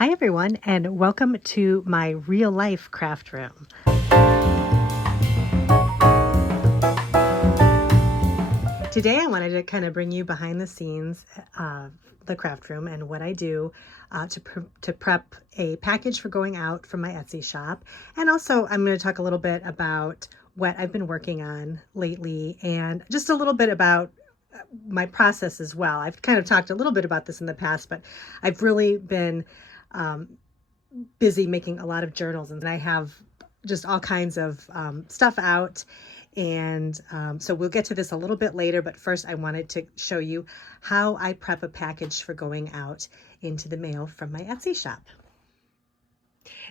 Hi everyone, and welcome to my real life craft room. Today I wanted to kind of bring you behind the scenes of the craft room and what I do to prep a package for going out from my Etsy shop. And also I'm going to talk a little bit about what I've been working on lately and just a little bit about my process as well. I've kind of talked a little bit about this in the past, but I've really been busy making a lot of journals, and I have just all kinds of stuff out. And so we'll get to this a little bit later, but first I wanted to show you how I prep a package for going out into the mail from my Etsy shop.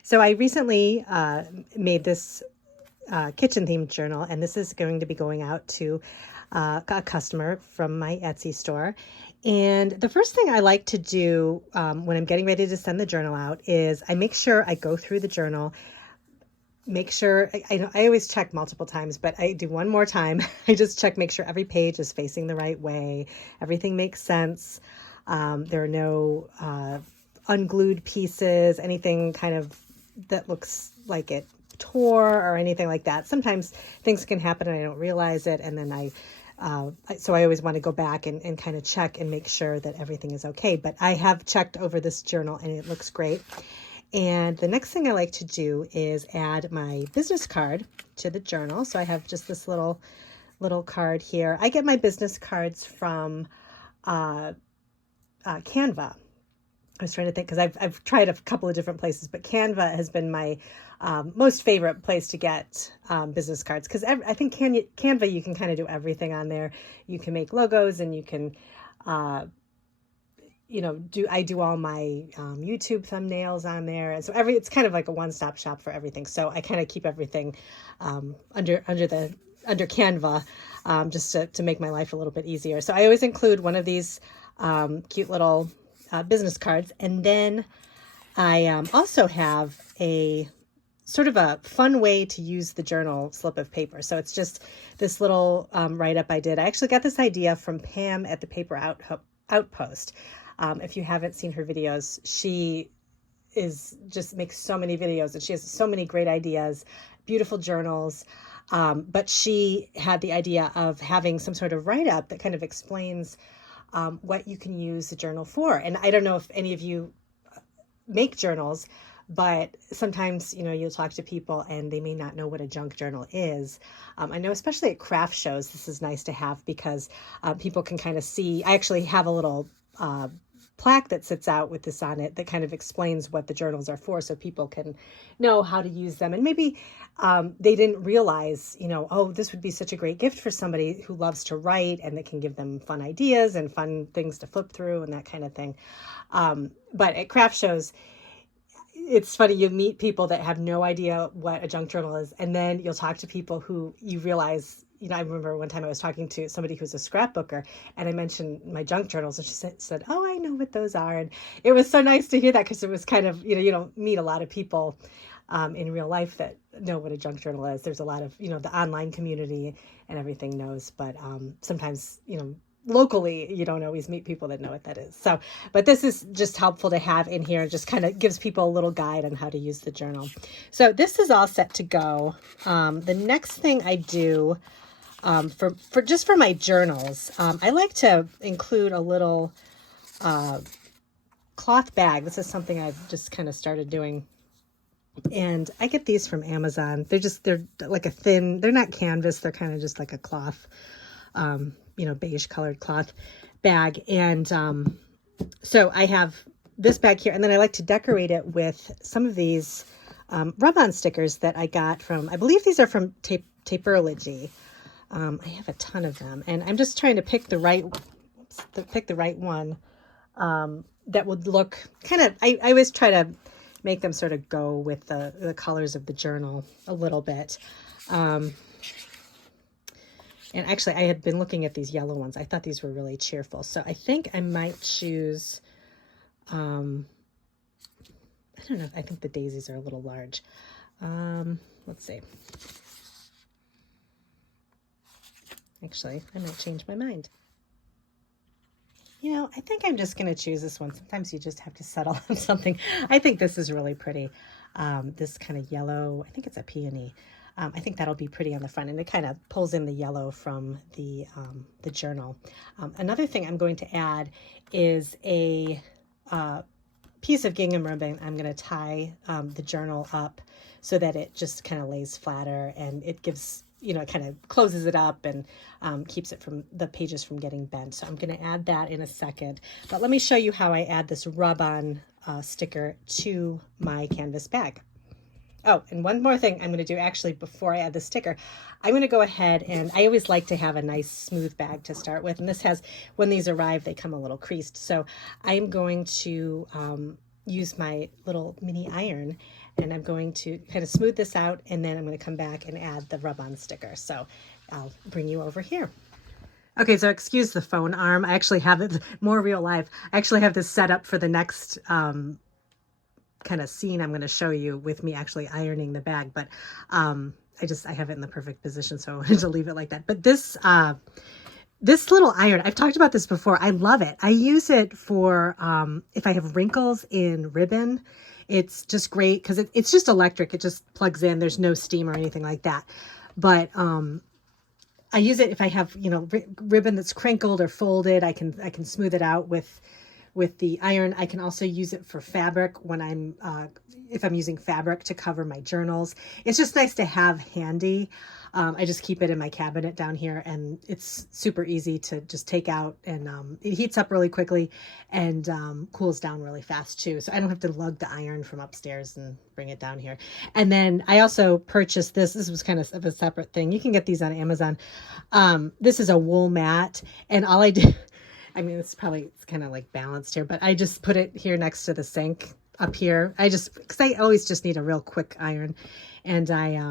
So I recently made this kitchen themed journal, and this is going to be going out to a customer from my Etsy store. And the first thing I like to do when I'm getting ready to send the journal out is I make sure I go through the journal, make sure, I always check multiple times, but I do one more time. I just check, make sure every page is facing the right way. Everything makes sense. There are no unglued pieces, anything kind of that looks like it tore or anything like that. Sometimes things can happen and I don't realize it, and then so I always want to go back and kind of check and make sure that everything is okay. But I have checked over this journal and it looks great. And the next thing I like to do is add my business card to the journal. So I have just this little card here. I get my business cards from Canva. I was trying to think, because I've tried a couple of different places, but Canva has been my most favorite place to get business cards, because I think Canva, you can kind of do everything on there. You can make logos, and you can, I do all my YouTube thumbnails on there, and so it's kind of like a one-stop shop for everything. So I kind of keep everything under Canva, just to make my life a little bit easier. So I always include one of these cute little business cards. And then I also have a sort of a fun way to use the journal slip of paper. So it's just this little write-up I did. I actually got this idea from Pam at the Paper Outpost. If you haven't seen her videos, she makes so many videos, and she has so many great ideas, beautiful journals. But she had the idea of having some sort of write-up that kind of explains what you can use the journal for. And I don't know if any of you make journals, but sometimes, you'll talk to people and they may not know what a junk journal is. I know especially at craft shows, this is nice to have, because people can kind of see. I actually have a little plaque that sits out with this on it that kind of explains what the journals are for, so people can know how to use them. And maybe they didn't realize, this would be such a great gift for somebody who loves to write, and that can give them fun ideas and fun things to flip through and that kind of thing. But at craft shows, it's funny, you meet people that have no idea what a junk journal is, and then you'll talk to people who you realize, I remember one time I was talking to somebody who's a scrapbooker, and I mentioned my junk journals, and she said, "Oh, I know what those are." And it was so nice to hear that, because it was kind of, you don't meet a lot of people in real life that know what a junk journal is. There's a lot of, the online community and everything knows, but sometimes, locally, you don't always meet people that know what that is. So, but this is just helpful to have in here, and just kind of gives people a little guide on how to use the journal. So this is all set to go. The next thing I do for my journals, I like to include a little cloth bag. This is something I've just kind of started doing. And I get these from Amazon. They're like a thin, they're not canvas. They're kind of just like a cloth, beige colored cloth bag. And so I have this bag here, and then I like to decorate it with some of these rub-on stickers that I got from, I believe these are from Taperology. I have a ton of them, and I'm just trying to pick the right one that would look kind of, I always try to make them sort of go with the colors of the journal a little bit. And actually, I had been looking at these yellow ones. I thought these were really cheerful. So I think I might choose, I don't know, I think the daisies are a little large. Let's see. Actually, I might change my mind. You know, I think I'm just going to choose this one. Sometimes you just have to settle on something. I think this is really pretty. This kind of yellow, I think it's a peony. I think that'll be pretty on the front, and it kind of pulls in the yellow from the journal. Another thing I'm going to add is a piece of gingham ribbon. I'm going to tie the journal up so that it just kind of lays flatter, and it gives, you know, it kind of closes it up and keeps it from the pages from getting bent. So I'm going to add that in a second. But let me show you how I add this rub-on sticker to my canvas bag. Oh, and one more thing I'm going to do actually before I add the sticker. I'm going to go ahead, and I always like to have a nice smooth bag to start with. And this has, when these arrive, they come a little creased. So I'm going to use my little mini iron, and I'm going to kind of smooth this out, and then I'm going to come back and add the rub-on sticker. So I'll bring you over here. Okay, so excuse the phone arm. I actually have it more real life. I actually have this set up for the next kind of scene I'm going to show you with me actually ironing the bag, but I have it in the perfect position, so I wanted to leave it like that. But this this little iron, I've talked about this before. I love it. I use it for if I have wrinkles in ribbon. It's just great because it's just electric. It just plugs in. There's no steam or anything like that. But I use it if I have, you know, ribbon that's crinkled or folded. I can smooth it out with the iron. I can also use it for fabric when if I'm using fabric to cover my journals. It's just nice to have handy. I just keep it in my cabinet down here, and it's super easy to just take out, and it heats up really quickly and cools down really fast too. So I don't have to lug the iron from upstairs and bring it down here. And then I also purchased this. This was kind of a separate thing. You can get these on Amazon. This is a wool mat, and all I did, I mean, it's kind of like balanced here, but I just put it here next to the sink up here. Because I always just need a real quick iron, and I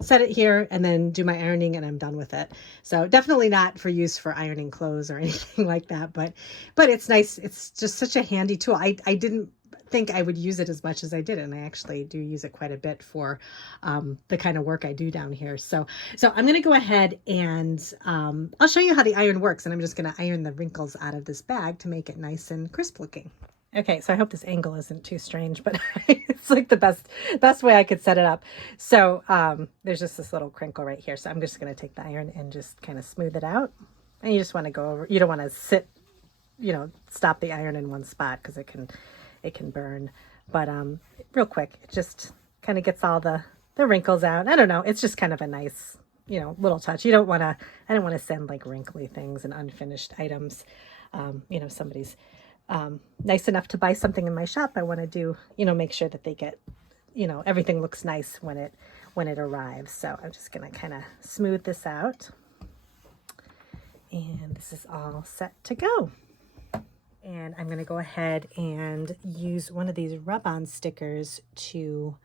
set it here and then do my ironing, and I'm done with it. So definitely not for use for ironing clothes or anything like that, but it's nice. It's just such a handy tool. I didn't think I would use it as much as I did, and I actually do use it quite a bit for the kind of work I do down here. So I'm going to go ahead and I'll show you how the iron works, and I'm just going to iron the wrinkles out of this bag to make it nice and crisp looking. Okay, so I hope this angle isn't too strange, but it's like the best way I could set it up. So there's just this little crinkle right here. So I'm just going to take the iron and just kind of smooth it out. And you just want to go over, you don't want to sit, you know, stop the iron in one spot because it can burn. But real quick, it just kind of gets all the wrinkles out. I don't know, it's just kind of a nice, you know, little touch. I don't want to send like wrinkly things and unfinished items. You know, somebody's nice enough to buy something in my shop. I want to do, you know, make sure that they get, you know, everything looks nice when it arrives. So I'm just going to kind of smooth this out. And this is all set to go. And I'm going to go ahead and use one of these rub-on stickers to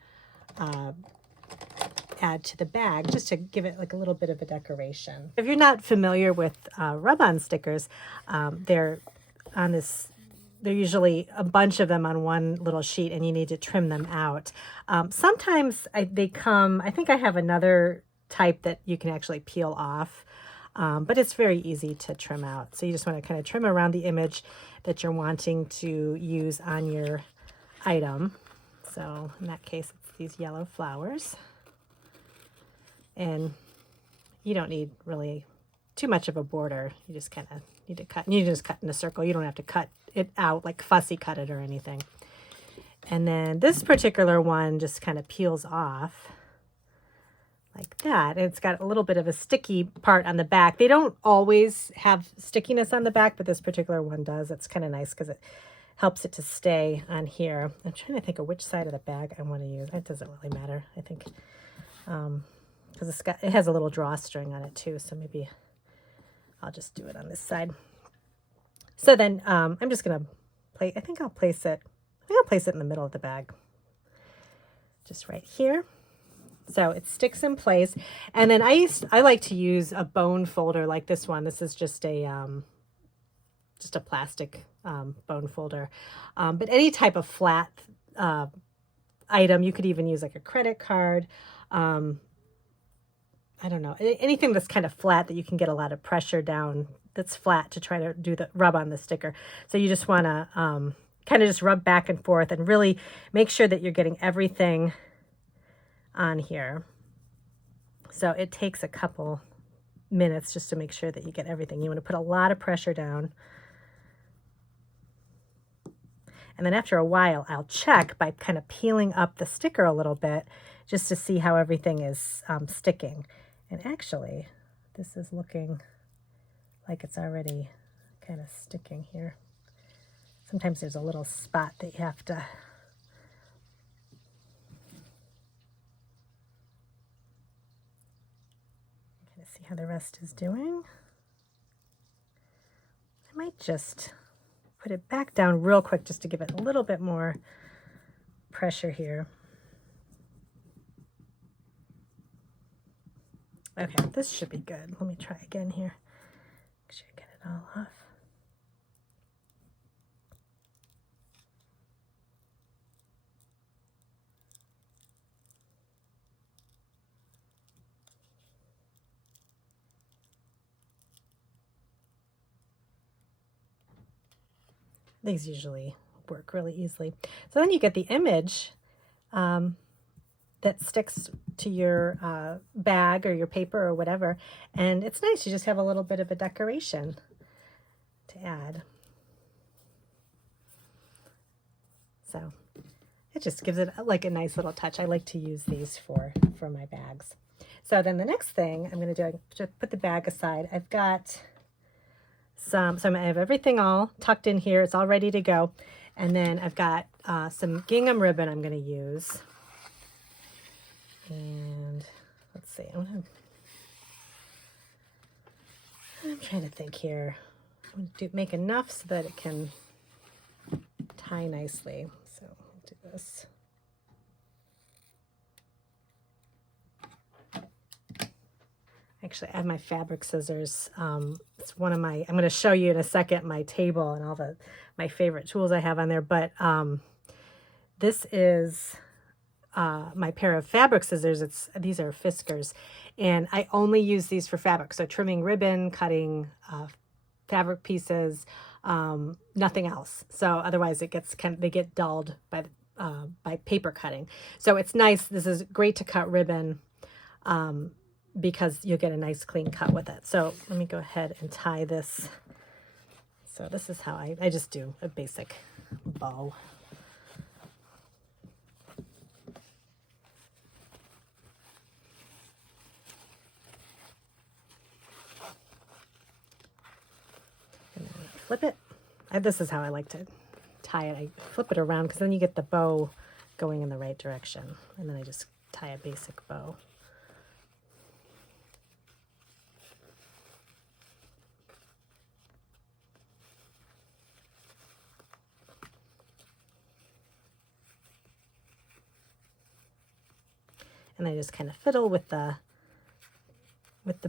add to the bag, just to give it like a little bit of a decoration. If you're not familiar with rub-on stickers, they're usually a bunch of them on one little sheet, and you need to trim them out. Sometimes they come, I think I have another type that you can actually peel off, but it's very easy to trim out. So you just want to kind of trim around the image that you're wanting to use on your item. So in that case, it's these yellow flowers. And you don't need really too much of a border. You just kind of need to cut. You just cut in a circle. You don't have to cut it out, like fussy cut it or anything. And then this particular one just kind of peels off like that. It's got a little bit of a sticky part on the back. They don't always have stickiness on the back, but this particular one does. It's kind of nice because it helps it to stay on here. I'm trying to think of which side of the bag I want to use. It doesn't really matter, I think, because it has a little drawstring on it too, so maybe I'll just do it on this side. So then I'm just going to I'll place it in the middle of the bag, just right here. So it sticks in place. And then I like to use a bone folder like this one. This is just a plastic bone folder. But any type of flat item, you could even use like a credit card. I don't know, anything that's kind of flat that you can get a lot of pressure down that's flat to try to do the rub on the sticker. So you just want to kind of just rub back and forth and really make sure that you're getting everything on here. So it takes a couple minutes just to make sure that you get everything. You want to put a lot of pressure down. And then after a while, I'll check by kind of peeling up the sticker a little bit just to see how everything is sticking. And actually, this is looking like it's already kind of sticking here. Sometimes there's a little spot that you have to kind of see how the rest is doing. I might just put it back down real quick just to give it a little bit more pressure here. Okay, this should be good. Let me try again here. Make sure I get it all off. These usually work really easily. So then you get the image that sticks to your bag or your paper or whatever. And it's nice. You just have a little bit of a decoration to add. So it just gives it like a nice little touch. I like to use these for my bags. So then the next thing I'm going to do, I just put the bag aside. I've got so I have everything all tucked in here. It's all ready to go. And then I've got some gingham ribbon I'm going to use. And let's see, I'm trying to think here. I'm going to make enough so that it can tie nicely. So I'll do this. Actually, I have my fabric scissors. It's one of my, I'm going to show you in a second my table and all my favorite tools I have on there. But this is my pair of fabric scissors. These are Fiskars, and I only use these for fabric. So trimming ribbon, cutting fabric pieces, nothing else. So otherwise it gets they get dulled by paper cutting. So it's nice. This is great to cut ribbon. Because you'll get a nice clean cut with it. So let me go ahead and tie this. So this is how I just do a basic bow. And then I flip it. This is how I like to tie it. I flip it around because then you get the bow going in the right direction. And then I just tie a basic bow. And I just kind of fiddle with the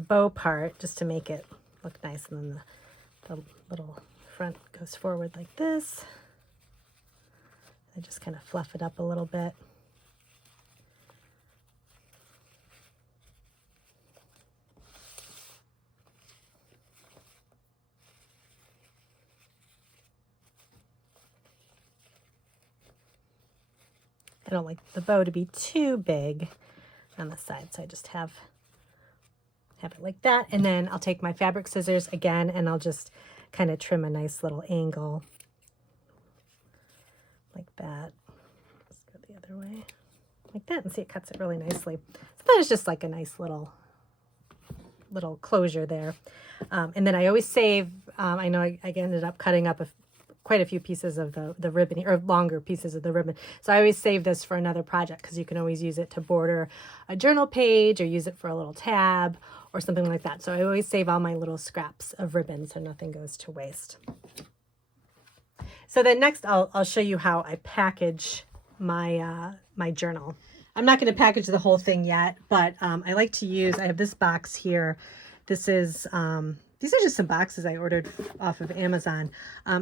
bow part just to make it look nice. And then the little front goes forward like this. I just kind of fluff it up a little bit. I don't like the bow to be too big on the side, so I just have it like that. And then I'll take my fabric scissors again, and I'll just kind of trim a nice little angle like that. Let's go the other way like that, and see, it cuts it really nicely. So that is just like a nice little closure there. And then I always save, I know I ended up cutting up quite a few pieces of the ribbon, or longer pieces of the ribbon. So I always save this for another project because you can always use it to border a journal page or use it for a little tab or something like that. So I always save all my little scraps of ribbon so nothing goes to waste. So then next I'll show you how I package my my journal. I'm not going to package the whole thing yet, but I like to use, I have this box here. This is these are just some boxes I ordered off of Amazon.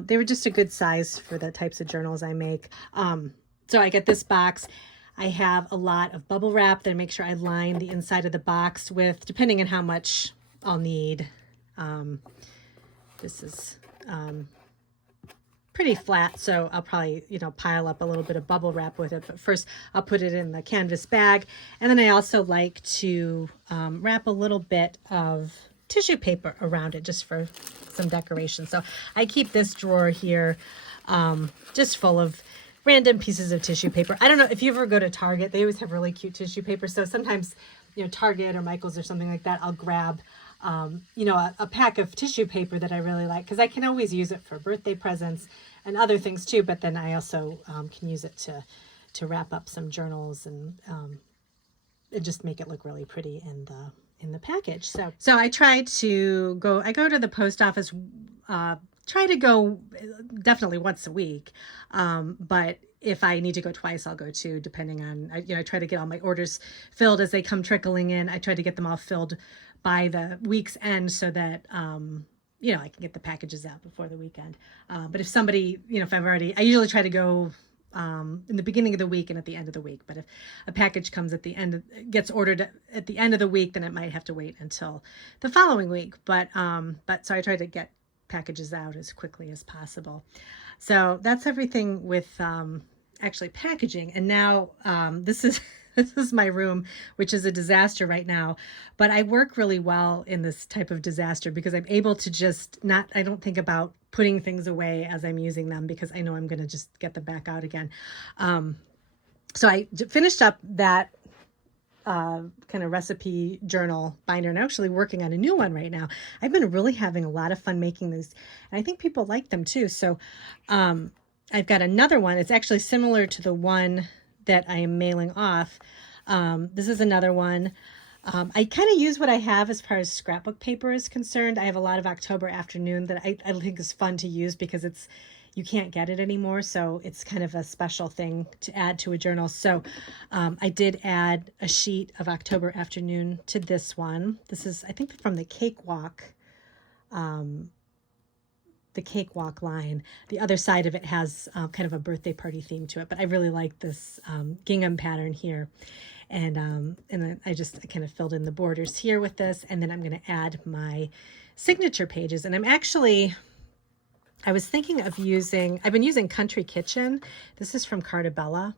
They were just a good size for the types of journals I make. So I get this box. I have a lot of bubble wrap that I make sure I line the inside of the box with, depending on how much I'll need. This is pretty flat, so I'll probably, you know, pile up a little bit of bubble wrap with it. But first I'll put it in the canvas bag. And then I also like to wrap a little bit of tissue paper around it just for some decoration. So I keep this drawer here just full of random pieces of tissue paper. I don't know if you ever go to Target, they always have really cute tissue paper. So sometimes, you know, Target or Michael's or something like that, I'll grab you know, a pack of tissue paper that I really like, because I can always use it for birthday presents and other things too. But then I also can use it to wrap up some journals and just make it look really pretty in the package. So I try to go. I go to the post office. Try to go definitely once a week, but if I need to go twice, I'll go two, depending on, you know, I try to get all my orders filled as they come trickling in. I try to get them all filled by the week's end so that, you know, I can get the packages out before the weekend. But if somebody, you know, I usually try to go in the beginning of the week and at the end of the week. But if a package comes at the end, gets ordered at the end of the week, then it might have to wait until the following week. But so I try to get packages out as quickly as possible. So that's everything with actually packaging. And now this is my room, which is a disaster right now, but I work really well in this type of disaster because I'm able to just I don't think about putting things away as I'm using them, because I know I'm going to just get them back out again. So I finished up that kind of recipe journal binder, and I'm actually working on a new one right now. I've been really having a lot of fun making these, and I think people like them too. So I've got another one. It's actually similar to the one that I am mailing off. This is another one. I kind of use what I have as far as scrapbook paper is concerned. I have a lot of October Afternoon that I think is fun to use because you can't get it anymore. So it's kind of a special thing to add to a journal. So I did add a sheet of October Afternoon to this one. This is, I think, from the Cakewalk line. The other side of it has kind of a birthday party theme to it, but I really like this gingham pattern here. And then I kind of filled in the borders here with this, and then I'm going to add my signature pages. And I was thinking of I've been using Country Kitchen. This is from Carta Bella,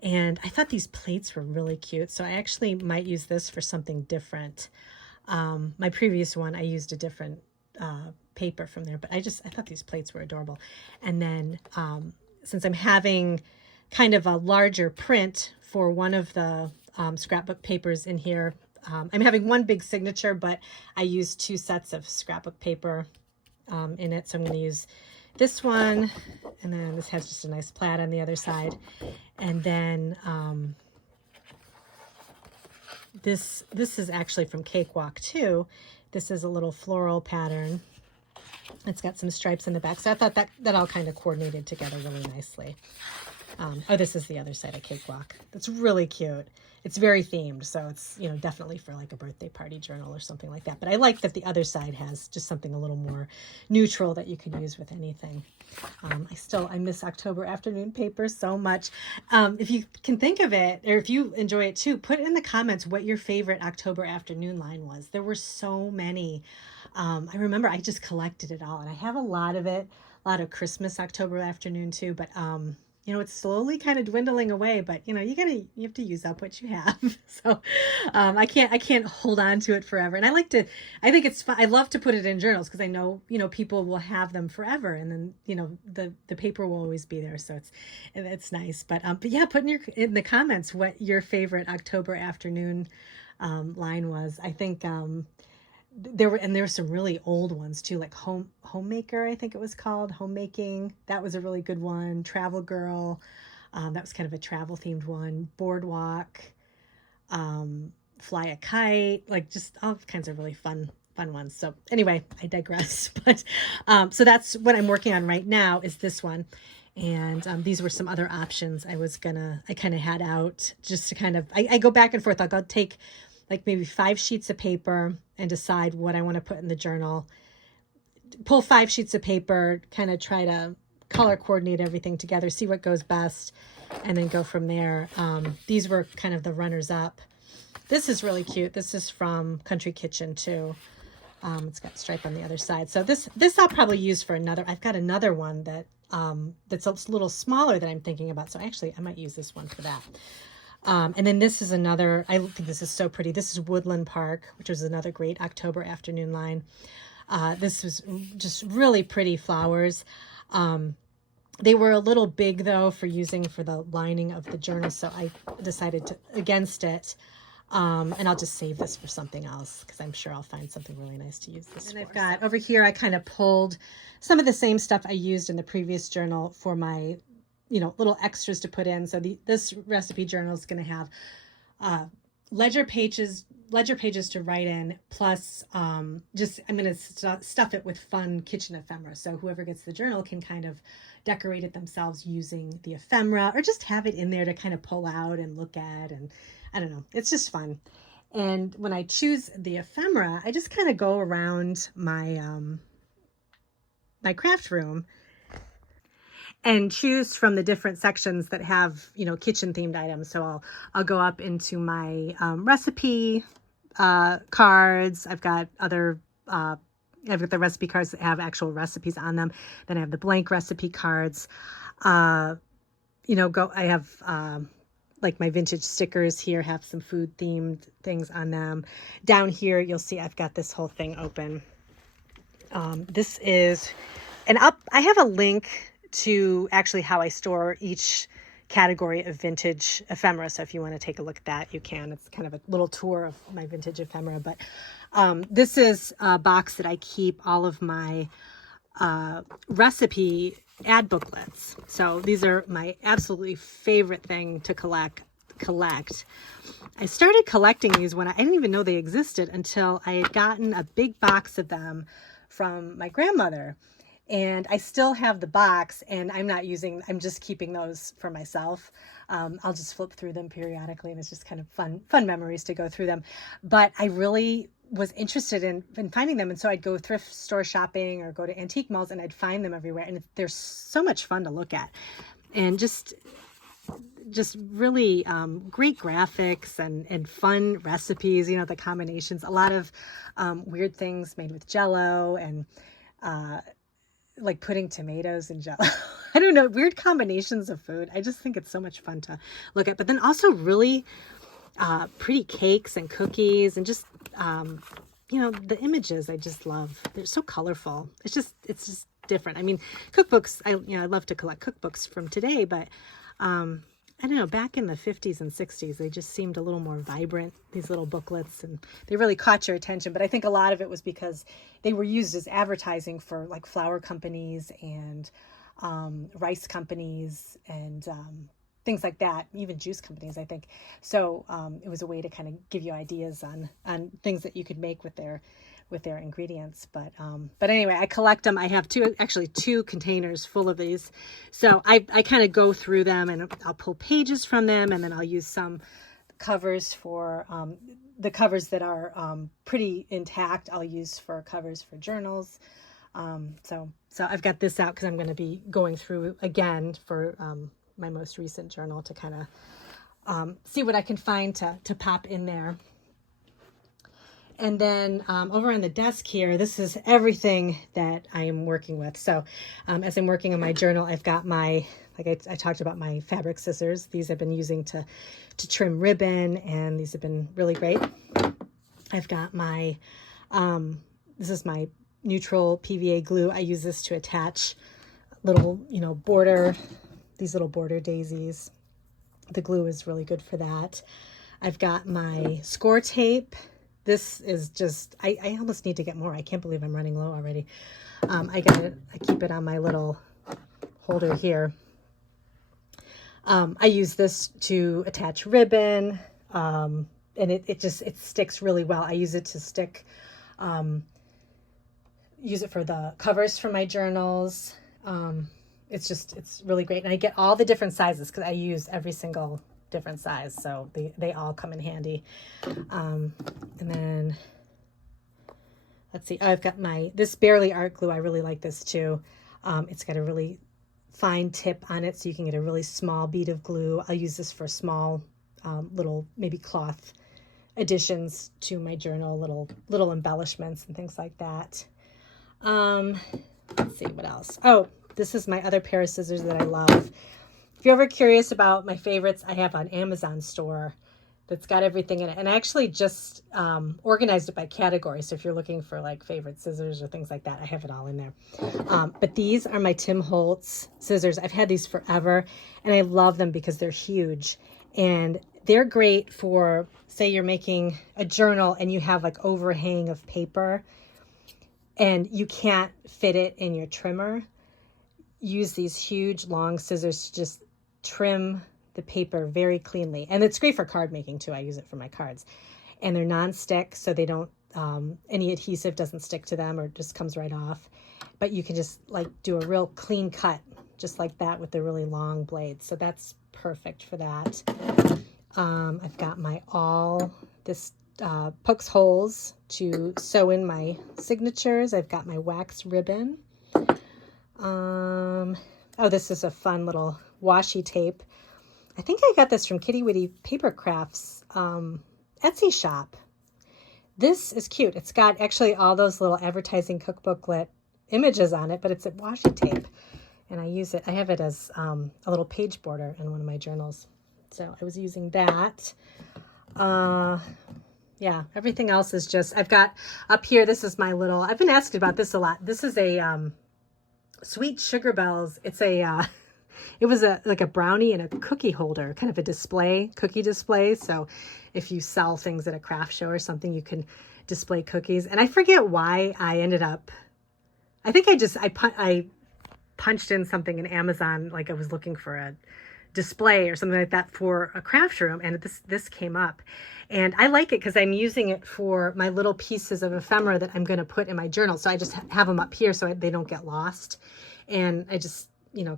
and I thought these plates were really cute, so I actually might use this for something different. My previous one, I used a different paper from there, but I thought these plates were adorable. And then since I'm having kind of a larger print for one of the scrapbook papers in here, I'm having one big signature, but I used 2 sets of scrapbook paper in it. So I'm going to use this one, and then this has just a nice plaid on the other side. And then this is actually from Cakewalk too. This is a little floral pattern. It's got some stripes in the back. So I thought that all kind of coordinated together really nicely. This is the other side of Cakewalk. That's really cute. It's very themed, so it's, you know, definitely for like a birthday party journal or something like that. But I like that the other side has just something a little more neutral that you can use with anything. I miss October Afternoon paper so much. If you can think of it, or if you enjoy it too, put in the comments what your favorite October Afternoon line was. There were so many. I remember I just collected it all, and I have a lot of it, a lot of Christmas October Afternoon too, but you know, it's slowly kind of dwindling away, but you know, you have to use up what you have. So I can't hold on to it forever. And I think it's fun. I love to put it in journals because I know, you know, people will have them forever, and then, you know, the paper will always be there. So it's nice. But yeah, put in the comments what your favorite October Afternoon line was. I think there were some really old ones too, like Homemaker, I think it was called. Homemaking, that was a really good one. Travel Girl, that was kind of a travel themed one. Boardwalk, Fly a Kite, like just all kinds of really fun ones. So anyway, I digress. But so that's what I'm working on right now, is this one. And these were some other options I kind of had out just to kind of, I go back and forth. I'll take like maybe 5 sheets of paper and decide what I want to put in the journal. Pull 5 sheets of paper, kind of try to color coordinate everything together, see what goes best, and then go from there. These were kind of the runners up. This is really cute. This is from Country Kitchen too. It's got stripe on the other side. So this I'll probably use for another. I've got another one that that's a little smaller that I'm thinking about. So actually, I might use this one for that. And then this is another. I think this is so pretty. This is Woodland Park, which was another great October afternoon line. This was just really pretty flowers. They were a little big though for using for the lining of the journal, so I decided against it. And I'll just save this for something else because I'm sure I'll find something really nice to use this for. And I've got over here, I kind of pulled some of the same stuff I used in the previous journal for my, little extras to put in. So this recipe journal is going to have ledger pages to write in, plus I'm going to stuff it with fun kitchen ephemera. So whoever gets the journal can kind of decorate it themselves using the ephemera, or just have it in there to kind of pull out and look at, and I don't know, it's just fun. And when I choose the ephemera, I just kind of go around my my craft room and choose from the different sections that have, kitchen themed items. So I'll go up into my recipe cards. I've got the recipe cards that have actual recipes on them. Then I have the blank recipe cards. I have like my vintage stickers here have some food themed things on them. Down here, you'll see I've got this whole thing open. This is, I have a link to actually how I store each category of vintage ephemera. So if you want to take a look at that, you can. It's kind of a little tour of my vintage ephemera. But this is a box that I keep all of my recipe ad booklets. So these are my absolutely favorite thing to collect. I started collecting these when I didn't even know they existed until I had gotten a big box of them from my grandmother. And I still have the box, and I'm just keeping those for myself. I'll just flip through them periodically, and it's just kind of fun memories to go through them. But I really was interested in finding them. And so I'd go thrift store shopping or go to antique malls, and I'd find them everywhere. And they're so much fun to look at, and just really great graphics and fun recipes, the combinations, a lot of weird things made with Jell-O, and like putting tomatoes in Jell-O. I don't know, weird combinations of food. I just think it's so much fun to look at. But then also really pretty cakes and cookies, and just the images I just love. They're so colorful. It's just different. I mean, cookbooks, I love to collect cookbooks from today, but I don't know, back in the 50s and 60s, they just seemed a little more vibrant, these little booklets, and they really caught your attention. But I think a lot of it was because they were used as advertising for like flour companies and rice companies and things like that, even juice companies, I think. So it was a way to kind of give you ideas on things that you could make with their ingredients. But anyway, I collect them. I have two containers full of these. So I kind of go through them, and I'll pull pages from them, and then I'll use some covers for the covers that are pretty intact. I'll use for covers for journals. So I've got this out because I'm going to be going through again for my most recent journal to kind of see what I can find to pop in there. And then over on the desk here, this is everything that I am working with. So as I'm working on my journal, I've got I talked about my fabric scissors. These I've been using to trim ribbon, and these have been really great. I've got my, this is my neutral PVA glue. I use this to attach little, these little border daisies. The glue is really good for that. I've got my score tape. This is just, I almost need to get more. I can't believe I'm running low already. I keep it on my little holder here. I use this to attach ribbon, and it sticks really well. I use it to stick, use it for the covers for my journals. It's really great. And I get all the different sizes because I use every single different size, so they all come in handy. And then let's see, I've got this Barely Art glue. I really like this too. It's got a really fine tip on it, so you can get a really small bead of glue. I'll use this for small little maybe cloth additions to my journal, little embellishments and things like that. Let's see what else. Oh, this is my other pair of scissors that I love. If you're ever curious about my favorites, I have an Amazon store that's got everything in it. And I actually just organized it by category. So if you're looking for like favorite scissors or things like that, I have it all in there. But these are my Tim Holtz scissors. I've had these forever, and I love them because they're huge. And they're great for, say you're making a journal and you have like overhang of paper and you can't fit it in your trimmer. Use these huge long scissors to just trim the paper very cleanly. And it's great for card making too. I use it for my cards. And they're non-stick, so they don't, any adhesive doesn't stick to them or just comes right off. But you can just like do a real clean cut, just like that with the really long blades. So that's perfect for that. I've got my this pokes holes to sew in my signatures. I've got my wax ribbon. Oh, this is a fun little washi tape. I think I got this from Kitty Witty Paper Crafts Etsy shop. This is cute. It's got actually all those little advertising cookbooklet images on it, but it's a washi tape. And I use it. I have it as a little page border in one of my journals. So I was using that. Yeah, everything else is just, I've got up here, this is my little, I've been asked about this a lot. This is a Sweet Sugar Bells. It's a, it was like a brownie and a cookie holder, kind of a display, cookie display. So if you sell things at a craft show or something, you can display cookies. And I forget why I ended up, I think I punched in something in Amazon, like I was looking for a display or something like that for a craft room, and this came up, and I like it because I'm using it for my little pieces of ephemera that I'm going to put in my journal. So I just have them up here so they don't get lost, and I just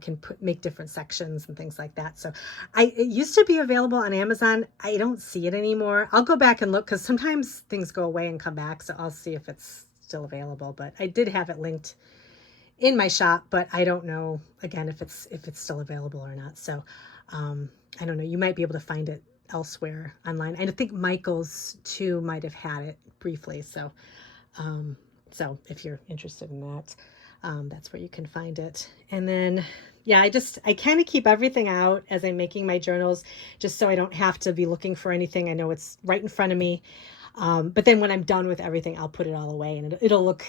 can make different sections and things like that. So it used to be available on Amazon. I don't see it anymore. I'll go back and look because sometimes things go away and come back, so I'll see if it's still available. But I did have it linked in my shop, but I don't know again if it's still available or not. So I don't know. You might be able to find it elsewhere online. I think Michael's too might have had it briefly. So so if you're interested in that, that's where you can find it. And then yeah, I kind of keep everything out as I'm making my journals, just so I don't have to be looking for anything. I know it's right in front of me. But then when I'm done with everything, I'll put it all away, and it'll look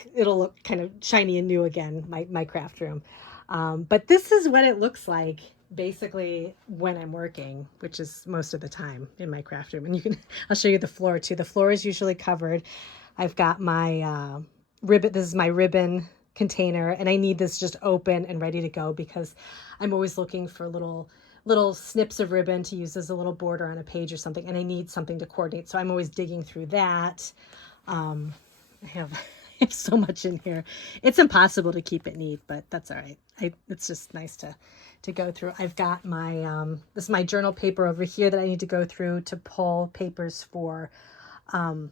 kind of shiny and new again, my craft room. But this is what it looks like basically when I'm working, which is most of the time in my craft room. And I'll show you the floor too. The floor is usually covered. I've got my ribbon. This is my ribbon container, and I need this just open and ready to go because I'm always looking for little snips of ribbon to use as a little border on a page or something, and I need something to coordinate. So I'm always digging through that. I have so much in here. It's impossible to keep it neat, but that's all right. It's just nice to go through. I've got my, this is my journal paper over here that I need to go through to pull papers for the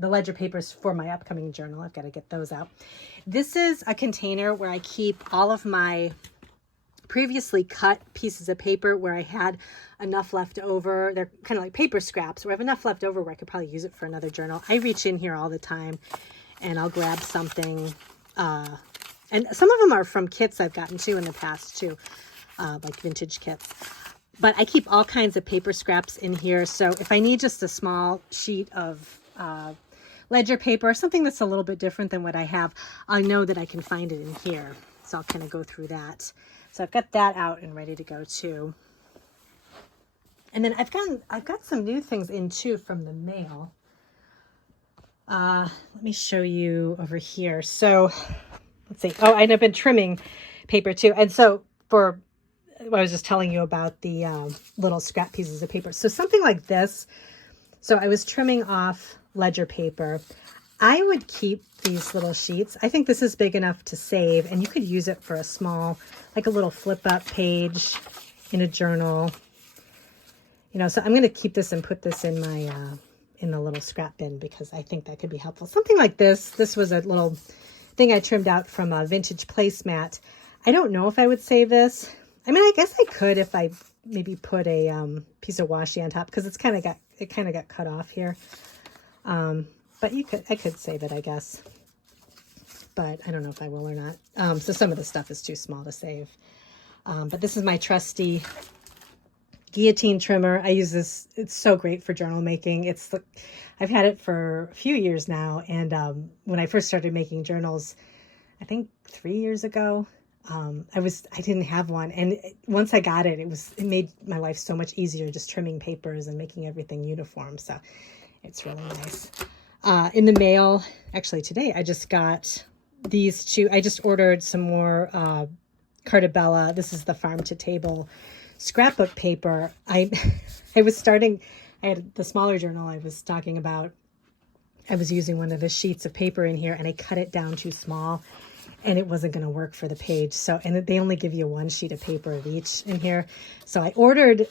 ledger papers for my upcoming journal. I've got to get those out. This is a container where I keep all of my previously cut pieces of paper where I had enough left over. They're kind of like paper scraps where I have enough left over where I could probably use it for another journal. I reach in here all the time and I'll grab something. And some of them are from kits I've gotten too in the past too, like vintage kits. But I keep all kinds of paper scraps in here. So if I need just a small sheet of ledger paper, something that's a little bit different than what I have, I know that I can find it in here. So I'll kind of go through that. So I've got that out and ready to go too. And then I've got some new things in too from the mail. Let me show you over here. So let's see. Oh, and I've been trimming paper too. And so for what I was just telling you about the little scrap pieces of paper. So something like this. So I was trimming off ledger paper. I would keep these little sheets. I think this is big enough to save, and you could use it for a small, like a little flip up page in a journal. So I'm going to keep this and put this in my, in the little scrap bin because I think that could be helpful. Something like this. This was a little thing I trimmed out from a vintage placemat. I don't know if I would save this. I mean, I guess I could if I maybe put a piece of washi on top, because it kind of got cut off here. But I could save it, I guess. But I don't know if I will or not. So some of the stuff is too small to save. But this is my trusty guillotine trimmer. I use this. It's so great for journal making. I've had it for a few years now. And when I first started making journals, I think 3 years ago, I didn't have one. And once I got it, it made my life so much easier, just trimming papers and making everything uniform. So it's really nice. In the mail, actually today, I just got these two. I just ordered some more Cartabella. This is the farm to table scrapbook paper. I had the smaller journal I was talking about. I was using one of the sheets of paper in here, and I cut it down too small, and it wasn't going to work for the page. So, and they only give you one sheet of paper of each in here. So I ordered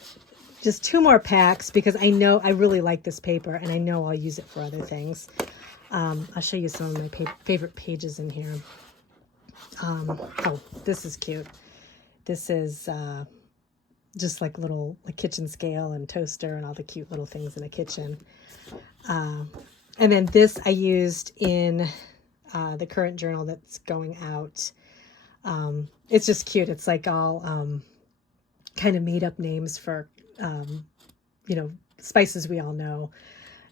just 2 more packs, because I know I really like this paper, and I know I'll use it for other things. I'll show you some of my favorite pages in here. Oh, this is cute. This is just like kitchen scale and toaster and all the cute little things in a kitchen. And then this I used in the current journal that's going out. It's just cute. It's like all kind of made up names for, spices we all know.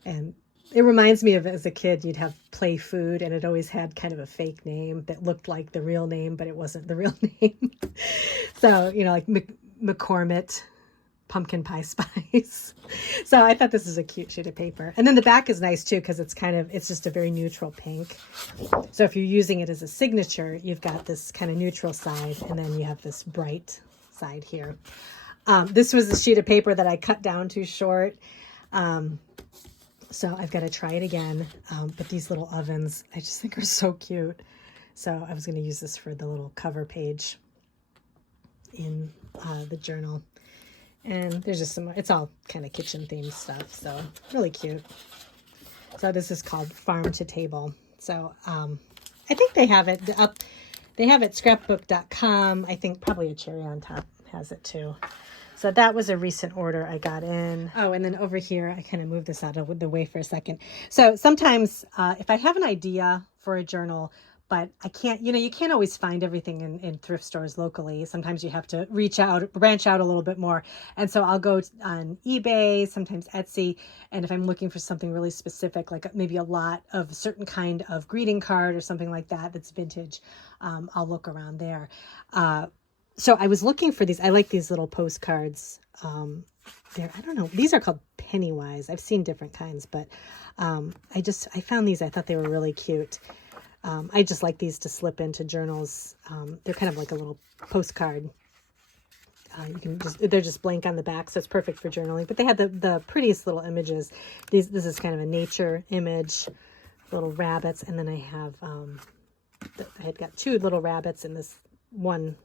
And it reminds me of, as a kid, you'd have Play Food, and it always had kind of a fake name that looked like the real name, but it wasn't the real name. So, like McCormick pumpkin pie spice. So I thought this is a cute sheet of paper. And then the back is nice too, because it's just a very neutral pink. So if you're using it as a signature, you've got this kind of neutral side, and then you have this bright side here. This was a sheet of paper that I cut down too short. So I've got to try it again. But these little ovens, I just think are so cute. So I was going to use this for the little cover page in the journal. And there's just it's all kind of kitchen themed stuff. So really cute. So this is called Farm to Table. So I think they have it up. They have it scrapbook.com. I think probably a cherry on top has it too. So that was a recent order I got in. Oh, and then over here, I kind of moved this out of the way for a second. So sometimes if I have an idea for a journal, but I can't, you can't always find everything in thrift stores locally. Sometimes you have to branch out a little bit more. And so I'll go on eBay, sometimes Etsy. And if I'm looking for something really specific, like maybe a lot of a certain kind of greeting card or something like that that's vintage, I'll look around there. So I was looking for these. I like these little postcards. I don't know. These are called Pennywise. I've seen different kinds, but I found these. I thought they were really cute. I just like these to slip into journals. They're kind of like a little postcard. They're just blank on the back, so it's perfect for journaling. But they had the prettiest little images. This is kind of a nature image, little rabbits, and then I have I had got 2 little rabbits in this one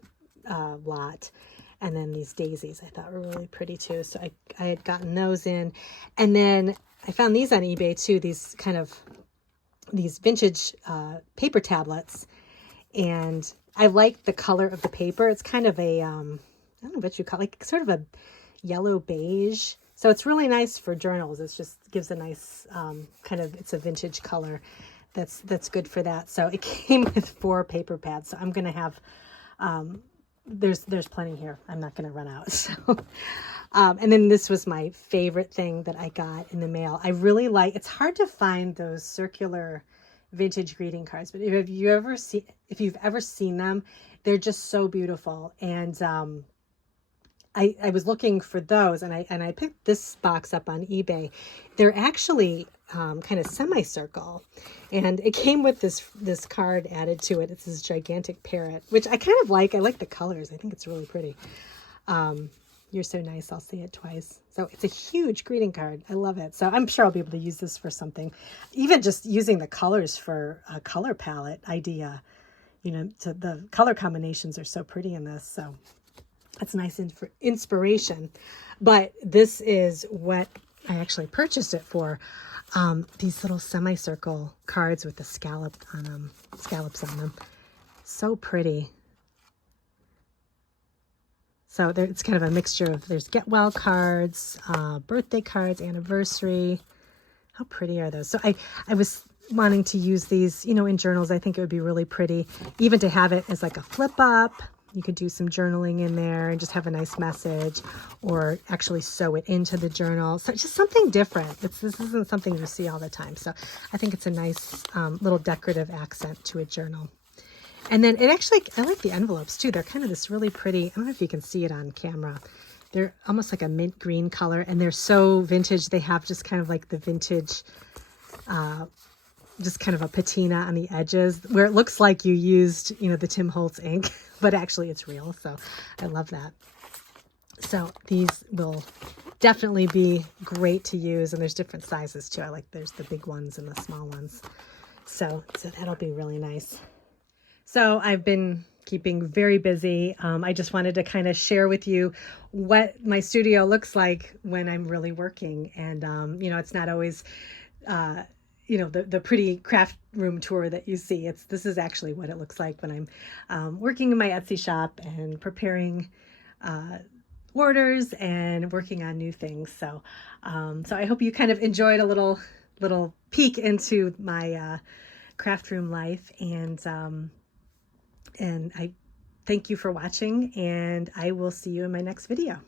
lot, and then these daisies I thought were really pretty too. So I had gotten those in, and then I found these on eBay too. These vintage paper tablets, and I like the color of the paper. It's kind of a I don't know what you call it, like sort of a yellow beige. So it's really nice for journals. It just gives a nice it's a vintage color. That's good for that. So it came with 4 paper pads. So I'm gonna have there's plenty here. I'm not gonna run out. So and then this was my favorite thing that I got in the mail. I really like. It's hard to find those circular vintage greeting cards, but if you've ever seen them, they're just so beautiful. And I was looking for those, and I picked this box up on eBay. They're actually kind of semicircle, and it came with this card added to it. It's this gigantic parrot, which I kind of like. I like the colors. I think it's really pretty. You're so nice. I'll say it twice. So it's a huge greeting card. I love it. So I'm sure I'll be able to use this for something. Even just using the colors for a color palette idea. The color combinations are so pretty in this. So that's nice inspiration. But this is what I actually purchased it for. These little semicircle cards with the scallops on them. So pretty. So there, it's kind of a mixture of, there's get well cards, birthday cards, anniversary. How pretty are those? So I was wanting to use these, you know, in journals. I think it would be really pretty, even to have it as like a flip up. You could do some journaling in there and just have a nice message, or actually sew it into the journal. So just something different. This isn't something you see all the time. So I think it's a nice little decorative accent to a journal. And then it actually, I like the envelopes too. They're kind of this really pretty, I don't know if you can see it on camera. They're almost like a mint green color, and they're so vintage. They have just kind of like the vintage, just kind of a patina on the edges where it looks like you used, you know, the Tim Holtz ink, but actually it's real. So I love that. So these will definitely be great to use, and there's different sizes too. I like, there's the big ones and the small ones. So that'll be really nice. So I've been keeping very busy. I just wanted to kind of share with you what my studio looks like when I'm really working. And, you know, it's not always, you know, the pretty craft room tour that you see. This is actually what it looks like when I'm working in my Etsy shop and preparing orders and working on new things. So, so I hope you kind of enjoyed a little peek into my craft room life. And I thank you for watching, and I will see you in my next video.